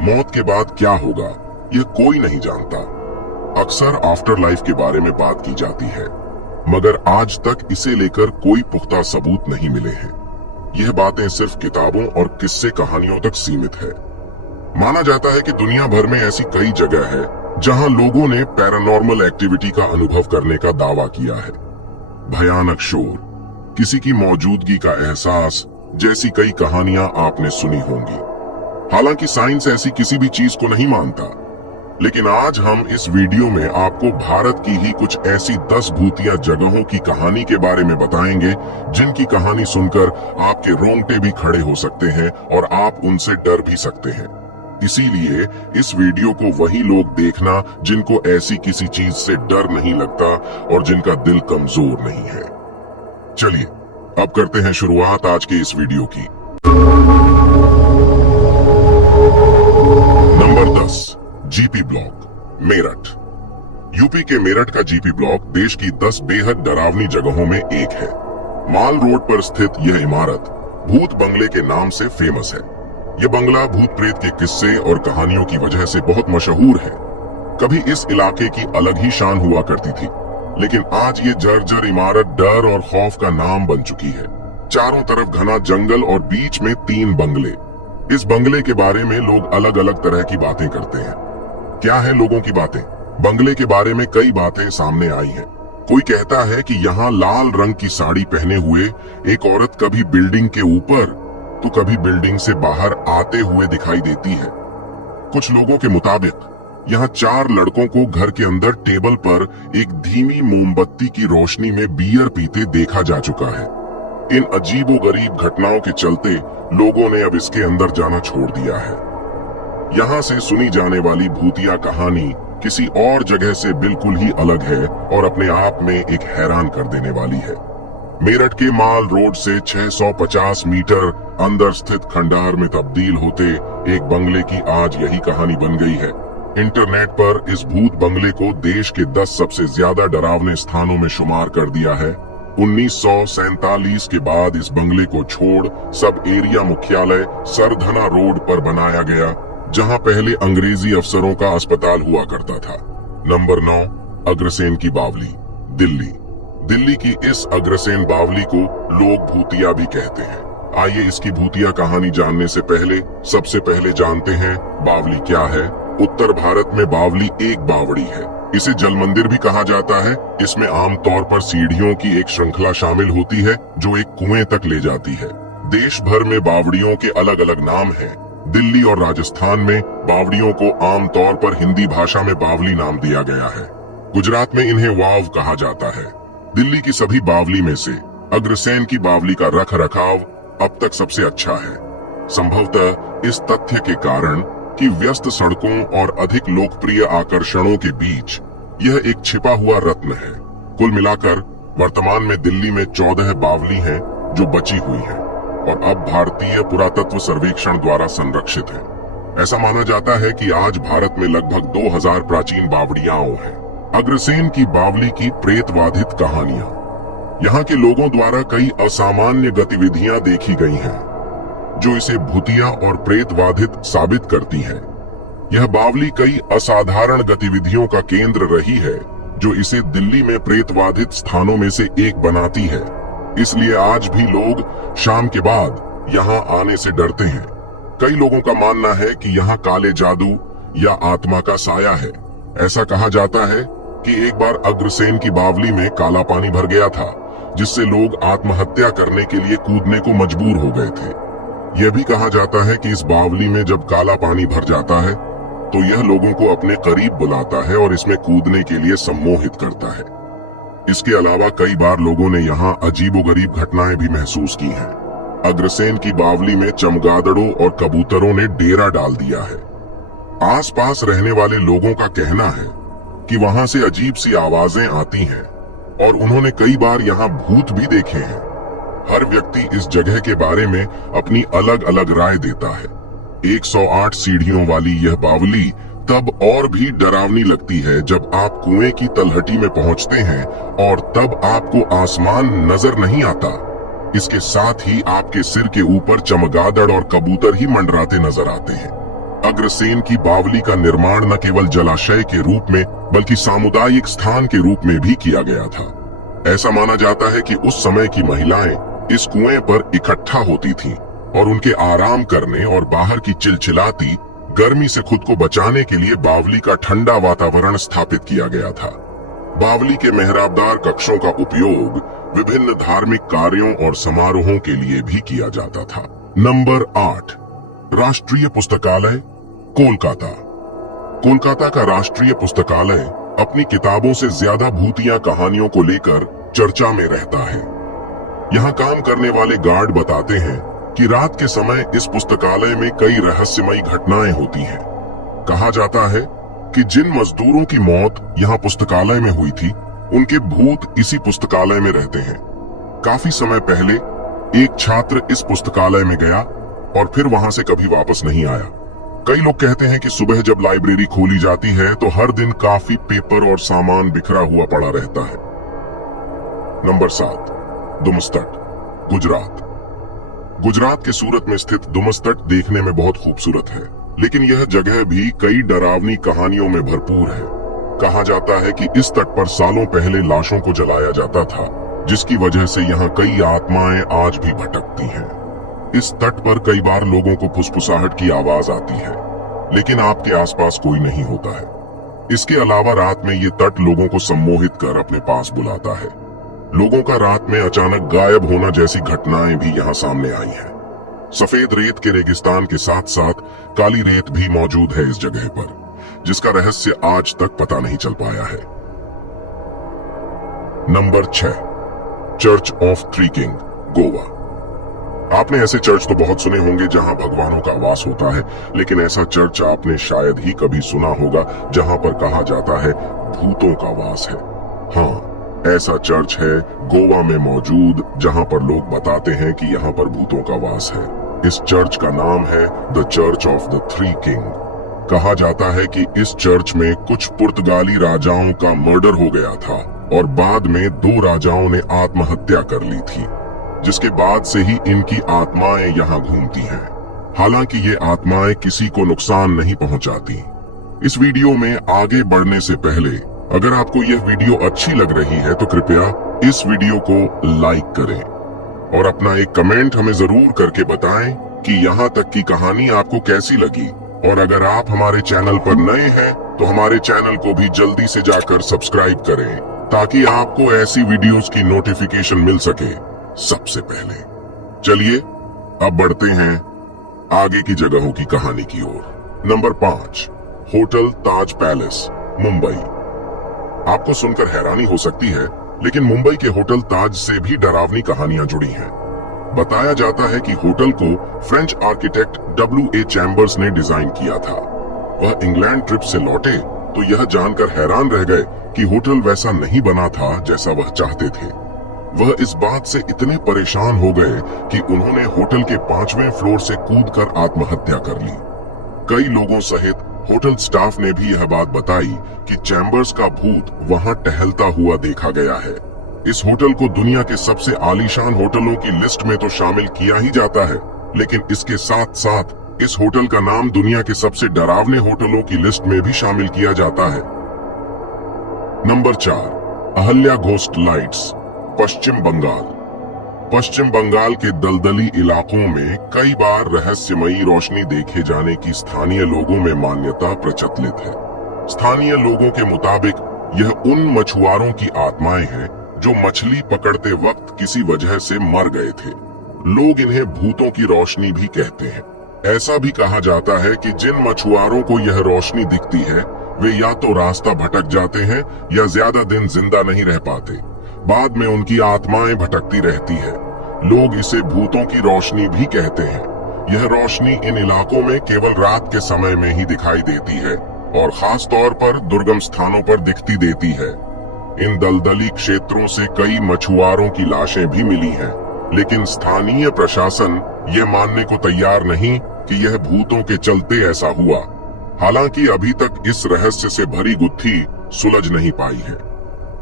मौत के बाद क्या होगा, यह कोई नहीं जानता। अक्सर आफ्टर लाइफ के बारे में बात की जाती है, मगर आज तक इसे लेकर कोई पुख्ता सबूत नहीं मिले हैं। यह बातें सिर्फ किताबों और किस्से कहानियों तक सीमित है। माना जाता है कि दुनिया भर में ऐसी कई जगह है जहां लोगों ने पैरानॉर्मल एक्टिविटी का अनुभव करने का दावा किया है। भयानक शोर, किसी की मौजूदगी का एहसास जैसी कई कहानियां आपने सुनी होंगी। हालांकि साइंस ऐसी किसी भी चीज को नहीं मानता, लेकिन आज हम इस वीडियो में आपको भारत की ही कुछ ऐसी 10 भूतिया जगहों की कहानी के बारे में बताएंगे जिनकी कहानी सुनकर आपके रोंगटे भी खड़े हो सकते हैं और आप उनसे डर भी सकते हैं। इसीलिए इस वीडियो को वही लोग देखना जिनको ऐसी किसी चीज से डर नहीं लगता और जिनका दिल कमजोर नहीं है। चलिए अब करते हैं शुरुआत आज के इस वीडियो की। Number 10, GP block, Meerut. UP के मेरठ का जीपी ब्लॉक देश की 10 बेहद डरावनी जगहों में एक है। माल रोड पर स्थित यह इमारत भूत बंगले के नाम से फेमस है। यह बंगला भूत प्रेत के किस्से और कहानियों की वजह से बहुत मशहूर है। कभी इस इलाके की अलग ही शान हुआ करती थी, लेकिन आज ये जर्जर इमारत डर और खौफ का नाम बन चुकी है। चारों तरफ घना जंगल और बीच में 3 बंगले। इस बंगले के बारे में लोग अलग अलग तरह की बातें करते हैं। क्या है लोगों की बातें? बंगले के बारे में कई बातें सामने आई हैं। कोई कहता है कि यहाँ लाल रंग की साड़ी पहने हुए एक औरत कभी बिल्डिंग के ऊपर तो कभी बिल्डिंग से बाहर आते हुए दिखाई देती है। कुछ लोगों के मुताबिक यहाँ 4 लड़कों को घर के अंदर टेबल पर एक धीमी मोमबत्ती की रोशनी में बियर पीते देखा जा चुका है। इन अजीबोगरीब घटनाओं के चलते लोगों ने अब इसके अंदर जाना छोड़ दिया है। यहाँ से सुनी जाने वाली भूतिया कहानी किसी और जगह से बिल्कुल ही अलग है और अपने आप में एक हैरान कर देने वाली है। मेरठ के माल रोड से 650 मीटर अंदर स्थित खंडार में तब्दील होते एक बंगले की आज यही कहानी बन गई है। इंटरनेट पर इस भूत बंगले को देश के 10 सबसे ज्यादा डरावने स्थानों में शुमार कर दिया है। 1947 के बाद इस बंगले को छोड़ सब एरिया मुख्यालय सरधना रोड पर बनाया गया, जहां पहले अंग्रेजी अफसरों का अस्पताल हुआ करता था। नंबर 9, अग्रसेन की बावली, दिल्ली। दिल्ली की इस अग्रसेन बावली को लोग भूतिया भी कहते हैं। आइए इसकी भूतिया कहानी जानने से पहले सबसे पहले जानते हैं बावली क्या है। उत्तर भारत में बावली एक बावड़ी है। इसे जल मंदिर भी कहा जाता है। इसमें आमतौर पर सीढ़ियों की एक श्रृंखला शामिल होती है जो एक कुएं तक ले जाती है। देश भर में बावड़ियों के अलग अलग नाम हैं। दिल्ली और राजस्थान में बावड़ियों को आमतौर पर हिंदी भाषा में बावली नाम दिया गया है। गुजरात में इन्हें वाव कहा जाता है। दिल्ली की सभी बावली में से अग्रसेन की बावली का रख रखाव अब तक सबसे अच्छा है। संभवतः इस तथ्य के कारण कि व्यस्त सड़कों और अधिक लोकप्रिय आकर्षणों के बीच यह एक छिपा हुआ रत्न है। कुल मिलाकर वर्तमान में दिल्ली में 14 बावली हैं जो बची हुई हैं और अब भारतीय पुरातत्व सर्वेक्षण द्वारा संरक्षित है। ऐसा माना जाता है कि आज भारत में लगभग 2000 प्राचीन बावड़ियां हैं। अग्रसेन की बावली की प्रेतवाधित कहानियां। यहाँ के लोगों द्वारा कई असामान्य गतिविधियां देखी गई हैं जो इसे भूतिया और प्रेतवाधित साबित करती हैं। यह बावली कई असाधारण गतिविधियों का केंद्र रही है जो इसे दिल्ली में प्रेतवाधित स्थानों में से एक बनाती है। इसलिए आज भी लोग शाम के बाद यहाँ आने से डरते हैं। कई लोगों का मानना है कि यहाँ काले जादू या आत्मा का साया है। ऐसा कहा जाता है कि एक बार अग्रसेन की बावली में काला पानी भर गया था, जिससे लोग आत्महत्या करने के लिए कूदने को मजबूर हो गए थे। यह भी कहा जाता है कि इस बावली में जब काला पानी भर जाता है तो यह लोगों को अपने करीब बुलाता है और इसमें कूदने के लिए सम्मोहित करता है। इसके अलावा कई बार लोगों ने यहाँ अजीबोगरीब घटनाएं भी महसूस की हैं। अग्रसेन की बावली में चमगादड़ों और कबूतरों ने डेरा डाल दिया है। आसपास रहने वाले लोगों का कहना है कि वहां से अजीब सी आवाजें आती हैं और उन्होंने कई बार यहाँ भूत भी देखे हैं। हर व्यक्ति इस जगह के बारे में अपनी अलग अलग राय देता है। 108 सीढ़ियों वाली यह बावली तब और भी डरावनी लगती है जब आप कुएं की तलहटी में पहुंचते हैं और तब आपको आसमान नजर नहीं आता। इसके साथ ही आपके सिर के ऊपर चमगादड़ और कबूतर ही मंडराते नजर आते हैं। अग्रसेन की बावली का निर्माण न केवल जलाशय के रूप में बल्कि सामुदायिक स्थान के रूप में भी किया गया था। ऐसा माना जाता है कि उस समय की महिलाएं इस कुएं पर इकट्ठा होती थीं और उनके आराम करने और बाहर की चिलचिलाती गर्मी से खुद को बचाने के लिए बावली का ठंडा वातावरण स्थापित किया गया था। बावली के मेहराबदार कक्षों का उपयोग विभिन्न धार्मिक कार्यों और समारोहों के लिए भी किया जाता था। नंबर 8, राष्ट्रीय पुस्तकालय, कोलकाता। कोलकाता का राष्ट्रीय पुस्तकालय अपनी किताबों से ज्यादा भूतिया कहानियों को लेकर चर्चा में रहता है। यहाँ काम करने वाले गार्ड बताते हैं कि रात के समय इस पुस्तकालय में कई रहस्यमयी घटनाएं होती हैं। कहा जाता है कि जिन मजदूरों की मौत यहाँ पुस्तकालय में हुई थी, उनके भूत इसी पुस्तकालय में रहते हैं। काफी समय पहले एक छात्र इस पुस्तकालय में गया और फिर वहां से कभी वापस नहीं आया। कई लोग कहते हैं कि सुबह जब लाइब्रेरी खोली जाती है तो हर दिन काफी पेपर और सामान बिखरा हुआ पड़ा रहता है। नंबर 7, दुमस तट, गुजरात। गुजरात के सूरत में स्थित दुमस तट देखने में बहुत खूबसूरत है, लेकिन यह जगह भी कई डरावनी कहानियों में भरपूर है। कहा जाता है कि इस तट पर सालों पहले लाशों को जलाया जाता था, जिसकी वजह से यहाँ कई आत्माएं आज भी भटकती हैं। इस तट पर कई बार लोगों को फुसफुसाहट की आवाज आती है, लेकिन आपके आसपास कोई नहीं होता है। इसके अलावा रात में ये तट लोगों को सम्मोहित कर अपने पास बुलाता है। लोगों का रात में अचानक गायब होना जैसी घटनाएं भी यहाँ सामने आई हैं। सफेद रेत के रेगिस्तान के साथ साथ काली रेत भी मौजूद है इस जगह पर, जिसका रहस्य आज तक पता नहीं चल पाया है। Number 6, church of three king, Goa. आपने ऐसे चर्च तो बहुत सुने होंगे जहां भगवानों का वास होता है, लेकिन ऐसा चर्च आपने शायद ही कभी सुना होगा जहां पर कहा जाता है भूतों का वास है। हाँ, ऐसा चर्च है गोवा में मौजूद, जहां पर लोग बताते हैं कि यहाँ पर भूतों का वास है। इस चर्च का नाम है the church of the three king. कहा जाता है कि इस चर्च में कुछ पुर्तगाली राजाओं का मर्डर हो गया था और बाद में 2 राजाओं ने आत्महत्या कर ली थी, जिसके बाद से ही इनकी आत्माएं यहाँ घूमती हैं। हालांकि ये आत्माएं किसी को नुकसान नहीं पहुंचाती। इस वीडियो में आगे बढ़ने से पहले अगर आपको यह वीडियो अच्छी लग रही है तो कृपया इस वीडियो को लाइक करें और अपना एक कमेंट हमें जरूर करके बताएं कि यहाँ तक की कहानी आपको कैसी लगी। और अगर आप हमारे चैनल पर नए हैं तो हमारे चैनल को भी जल्दी से जाकर सब्सक्राइब करें, ताकि आपको ऐसी वीडियोस की नोटिफिकेशन मिल सके सबसे पहले। चलिए अब बढ़ते हैं आगे की जगहों की कहानी की ओर। नंबर 5, होटल ताज पैलेस, मुंबई। आपको सुनकर हैरानी हो सकती है, लेकिन मुंबई के होटल ताज से भी डरावनी कहानियां जुड़ी हैं। बताया जाता है कि होटल को फ्रेंच आर्किटेक्ट W.A. चैम्बर्स ने डिजाइन किया था। वह इंग्लैंड ट्रिप से लौटे तो यह जानकर हैरान रह गए कि होटल वैसा नहीं बना था जैसा वह चाहते थे। वह इस बात से इतने परेशान हो गए कि उन्होंने होटल के 5वें फ्लोर से कूदकर आत्महत्या कर ली। कई लोगों सहित होटल स्टाफ ने भी यह बात बताई कि चैम्बर्स का भूत वहां टहलता हुआ देखा गया है। इस होटल को दुनिया के सबसे आलीशान होटलों की लिस्ट में तो शामिल किया ही जाता है, लेकिन इसके साथ साथ इस होटल का नाम दुनिया के सबसे डरावने होटलों की लिस्ट में भी शामिल किया जाता है। नंबर 4, अहल्या घोस्ट लाइट्स, पश्चिम बंगाल। पश्चिम बंगाल के दलदली इलाकों में कई बार रहस्यमयी रोशनी देखे जाने की स्थानीय लोगों में मान्यता प्रचलित है। स्थानीय लोगों के मुताबिक यह उन मछुआरों की आत्माएं हैं जो मछली पकड़ते वक्त किसी वजह से मर गए थे। लोग इन्हें भूतों की रोशनी भी कहते हैं। ऐसा भी कहा जाता है कि जिन मछुआरों को यह रोशनी दिखती है वे या तो रास्ता भटक जाते हैं या ज्यादा दिन जिंदा नहीं रह पाते। बाद में उनकी आत्माएं भटकती रहती है। लोग इसे भूतों की रोशनी भी कहते हैं। यह रोशनी इन इलाकों में केवल रात के समय में ही दिखाई देती है और खास तौर पर दुर्गम स्थानों पर दिखती देती है। इन दलदली क्षेत्रों से कई मछुआरों की लाशें भी मिली हैं, लेकिन स्थानीय प्रशासन यह मानने को तैयार नहीं कि यह भूतों के चलते ऐसा हुआ। हालांकि अभी तक इस रहस्य से भरी गुत्थी सुलझ नहीं पाई है।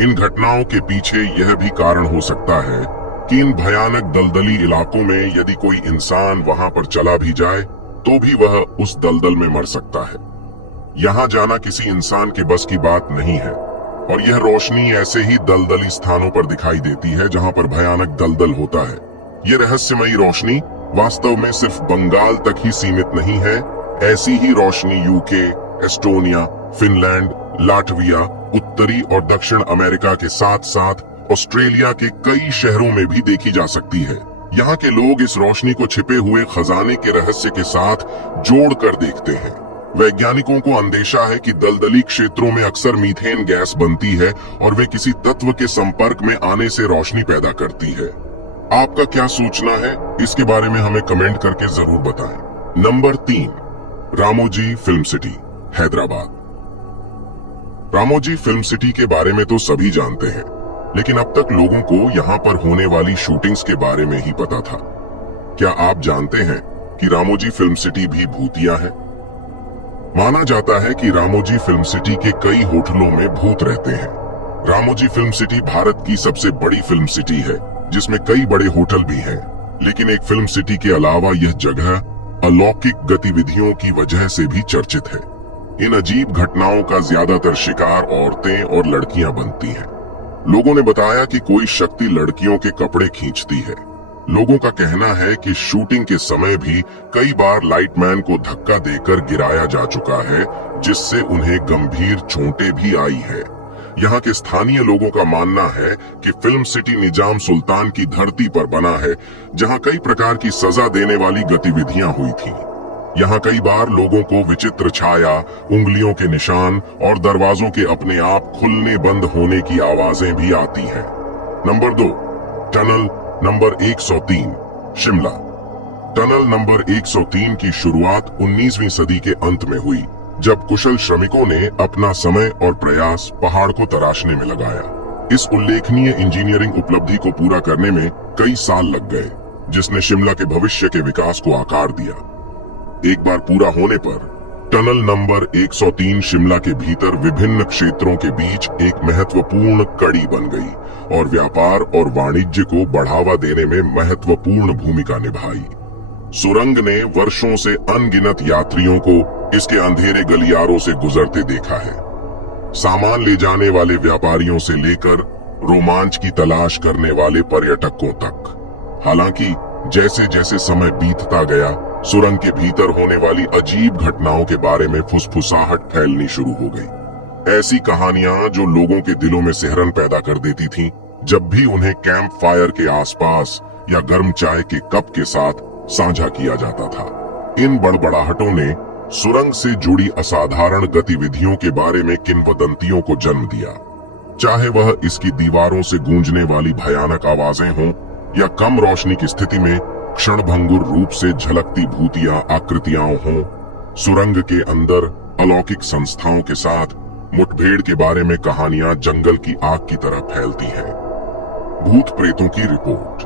इन घटनाओं के पीछे यह भी कारण हो सकता है कि इन भयानक दलदली इलाकों में यदि कोई इंसान वहां पर चला भी जाए तो भी वह उस दलदल में मर सकता है। यहाँ जाना किसी इंसान के बस की बात नहीं है, और यह रोशनी ऐसे ही दलदली स्थानों पर दिखाई देती है जहाँ पर भयानक दलदल होता है। ये रहस्यमयी रोशनी वास्तव में सिर्फ बंगाल तक ही सीमित नहीं है। ऐसी ही रोशनी यूके, एस्टोनिया, फिनलैंड, लाटविया, उत्तरी और दक्षिण अमेरिका के साथ साथ ऑस्ट्रेलिया के कई शहरों में भी देखी जा सकती है। यहाँ के लोग इस रोशनी को छिपे हुए खजाने के रहस्य के साथ जोड़कर देखते हैं। वैज्ञानिकों को अंदेशा है कि दलदली क्षेत्रों में अक्सर मीथेन गैस बनती है और वे किसी तत्व के संपर्क में आने से रोशनी पैदा करती है। आपका क्या सोचना है, इसके बारे में हमें कमेंट करके जरूर बताएं। Number 3, Ramoji film city, Hyderabad. Ramoji film city के बारे में तो सभी जानते हैं, लेकिन अब तक लोगों को यहाँ पर होने वाली शूटिंग्स के बारे में ही पता था। क्या आप जानते हैं कि रामोजी फिल्म सिटी भी भूतिया है? माना जाता है कि रामोजी फिल्म सिटी के कई होटलों में भूत रहते हैं। रामोजी फिल्म सिटी भारत की सबसे बड़ी फिल्म सिटी है, जिसमें कई बड़े होटल भी हैं। लेकिन एक फिल्म सिटी के अलावा यह जगह अलौकिक गतिविधियों की वजह से भी चर्चित है। इन अजीब घटनाओं का ज्यादातर शिकार औरतें और लड़कियां बनती हैं। लोगों ने बताया कि कोई शक्ति लड़कियों के कपड़े खींचती है। लोगों का कहना है कि शूटिंग के समय भी कई बार लाइटमैन को धक्का देकर गिराया जा चुका है, जिससे उन्हें गंभीर चोटें भी आई है। यहाँ के स्थानीय लोगों का मानना है कि फिल्म सिटी निजाम सुल्तान की धरती पर बना है, जहाँ कई प्रकार की सजा देने वाली गतिविधियां हुई थी। यहाँ कई बार लोगों को विचित्र छाया, उंगलियों के निशान और दरवाजों के अपने आप खुलने बंद होने की आवाजें भी आती हैं। Number 2, tunnel number 103, Shimla. Tunnel number 103 की शुरुआत 19वीं सदी के अंत में हुई, जब कुशल श्रमिकों ने अपना समय और प्रयास पहाड़ को तराशने में लगाया। इस उल्लेखनीय इंजीनियरिंग उपलब्धि को पूरा करने में कई साल लग गए, जिसने शिमला के भविष्य के विकास को आकार दिया। एक बार पूरा होने पर टनल नंबर 103 शिमला के भीतर विभिन्न क्षेत्रों के बीच एक महत्वपूर्ण कड़ी बन गई और व्यापार और वाणिज्य को बढ़ावा देने में महत्वपूर्ण भूमिका निभाई। सुरंग ने वर्षों से अनगिनत यात्रियों को इसके अंधेरे गलियारों से गुजरते देखा है। सामान ले जाने वाले व्यापारियों से लेकर रोमांच की तलाश करने वाले पर्यटकों तक। हालांकि जैसे जैसे समय बीतता गया, सुरंग के भीतर होने वाली अजीब घटनाओं के बारे में फुसफुसाहट फैलनी शुरू हो गई। ऐसी कहानियां जो लोगों के दिलों में सिहरन पैदा कर देती थीं, जब भी उन्हें कैंप फायर के आसपास या गर्म चाय के कप के साथ साझा किया जाता था। इन बड़बड़ाहटों ने सुरंग से जुड़ी असाधारण गतिविधियों के बारे में किंवदंतियों को जन्म दिया। चाहे वह इसकी दीवारों से गूंजने वाली भयानक आवाजें हों या कम रोशनी की स्थिति में क्षणभंगुर रूप से झलकती भूतिया आकृतियां हों, सुरंग के अंदर अलौकिक संस्थाओं के साथ मुठभेड़ के बारे में कहानियां जंगल की आग की तरह फैलती हैं। भूत प्रेतों की रिपोर्ट।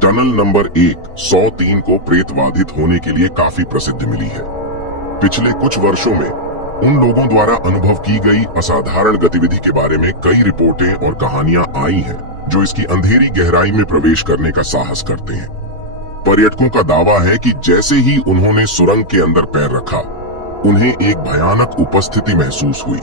टनल नंबर 103 को प्रेतबाधित होने के लिए काफी प्रसिद्धि मिली है। पिछले कुछ वर्षों में उन लोगों द्वारा अनुभव की गई असाधारण गतिविधि के बारे में कई रिपोर्टें और कहानियां आई हैं, जो इसकी अंधेरी गहराई में प्रवेश करने का साहस करते हैं। पर्यटकों का दावा है कि जैसे ही उन्होंने सुरंग के अंदर पैर रखा, उन्हें एक भयानक उपस्थिति महसूस हुई।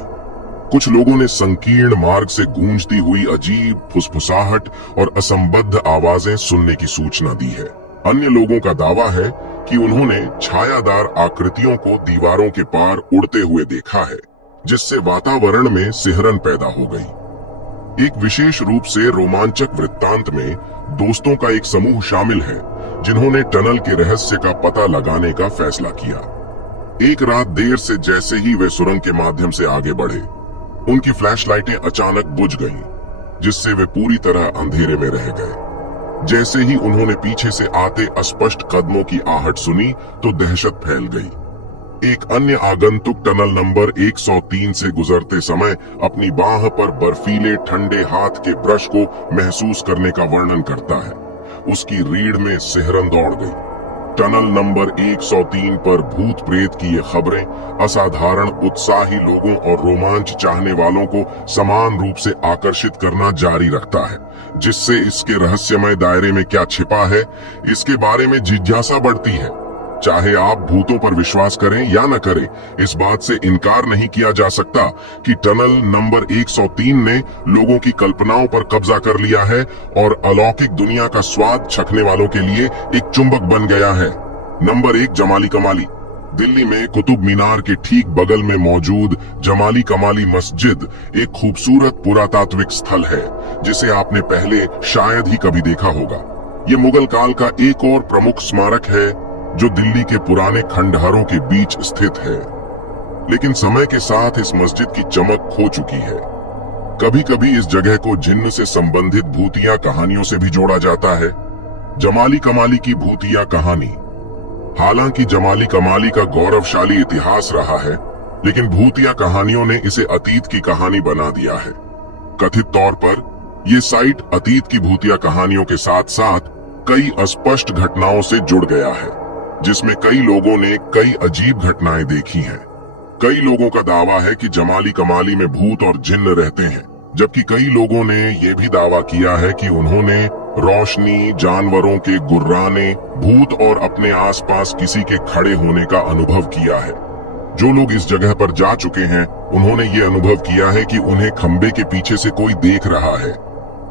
कुछ लोगों ने संकीर्ण मार्ग से गूंजती हुई अजीब फुसफुसाहट और असंबद्ध आवाजें सुनने की सूचना दी है। अन्य लोगों का दावा है कि उन्होंने छायादार आकृतियों को दीवारों के पार उड़ते हुए देखा है, जिससे वातावरण में सिहरन पैदा हो गई। एक विशेष रूप से रोमांचक वृत्तांत में दोस्तों का एक समूह शामिल है, जिन्होंने टनल के रहस्य का पता लगाने का फैसला किया। एक रात देर से जैसे ही वे सुरंग के माध्यम से आगे बढ़े, उनकी फ्लैशलाइटें अचानक बुझ गईं, जिससे वे पूरी तरह अंधेरे में रह गए। जैसे ही उन्होंने पीछे से आते अस्पष्ट कदमों की आहट सुनी तो दहशत फैल गई। एक अन्य आगंतुक टनल नंबर 103 से गुजरते समय अपनी बाह पर बर्फीले ठंडे हाथ के ब्रश को महसूस करने का वर्णन करता है। उसकी रीढ़ में सिहरन दौड़ गई। टनल नंबर 103 पर भूत प्रेत की ये खबरें असाधारण उत्साही लोगों और रोमांच चाहने वालों को समान रूप से आकर्षित करना जारी रखता है, जिससे इसके रहस्यमय दायरे में क्या छिपा है इसके बारे में जिज्ञासा बढ़ती है। चाहे आप भूतों पर विश्वास करें या न करें, इस बात से इनकार नहीं किया जा सकता कि टनल नंबर 103 ने लोगों की कल्पनाओं पर कब्जा कर लिया है और अलौकिक दुनिया का स्वाद चखने वालों के लिए एक चुंबक बन गया है। नंबर 1, जमाली कमाली। दिल्ली में कुतुब मीनार के ठीक बगल में मौजूद जमाली कमाली मस्जिद एक खूबसूरत पुरातात्विक स्थल है, जिसे आपने पहले शायद ही कभी देखा होगा। ये मुगल काल का एक और प्रमुख स्मारक है जो दिल्ली के पुराने खंडहरों के बीच स्थित है, लेकिन समय के साथ इस मस्जिद की चमक खो चुकी है। कभी कभी इस जगह को जिन्न से संबंधित भूतिया कहानियों से भी जोड़ा जाता है। जमाली कमाली की भूतिया कहानी। हालांकि जमाली कमाली का गौरवशाली इतिहास रहा है, लेकिन भूतिया कहानियों ने इसे अतीत की कहानी बना दिया है। कथित तौर पर यह साइट अतीत की भूतिया कहानियों के साथ साथ कई अस्पष्ट घटनाओं से जुड़ गया है, जिसमें कई लोगों ने कई अजीब घटनाएं देखी हैं। कई लोगों का दावा है कि जमाली कमाली में भूत और जिन्न रहते हैं, जबकि कई लोगों ने यह भी दावा किया है कि उन्होंने रोशनी, जानवरों के गुर्राने, भूत और अपने आसपास किसी के खड़े होने का अनुभव किया है। जो लोग इस जगह पर जा चुके हैं, उन्होंने ये अनुभव किया है कि उन्हें खंबे के पीछे से कोई देख रहा है,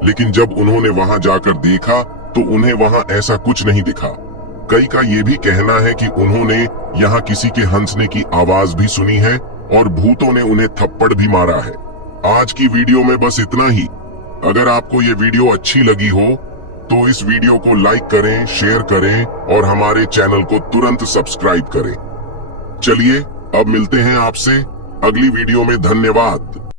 लेकिन जब उन्होंने वहां जाकर देखा तो उन्हें वहां ऐसा कुछ नहीं दिखा। कई का ये भी कहना है कि उन्होंने यहाँ किसी के हंसने की आवाज भी सुनी है और भूतों ने उन्हें थप्पड़ भी मारा है। आज की वीडियो में बस इतना ही। अगर आपको ये वीडियो अच्छी लगी हो तो इस वीडियो को लाइक करें, शेयर करें और हमारे चैनल को तुरंत सब्सक्राइब करें। चलिए अब मिलते हैं आपसे अगली वीडियो में। धन्यवाद।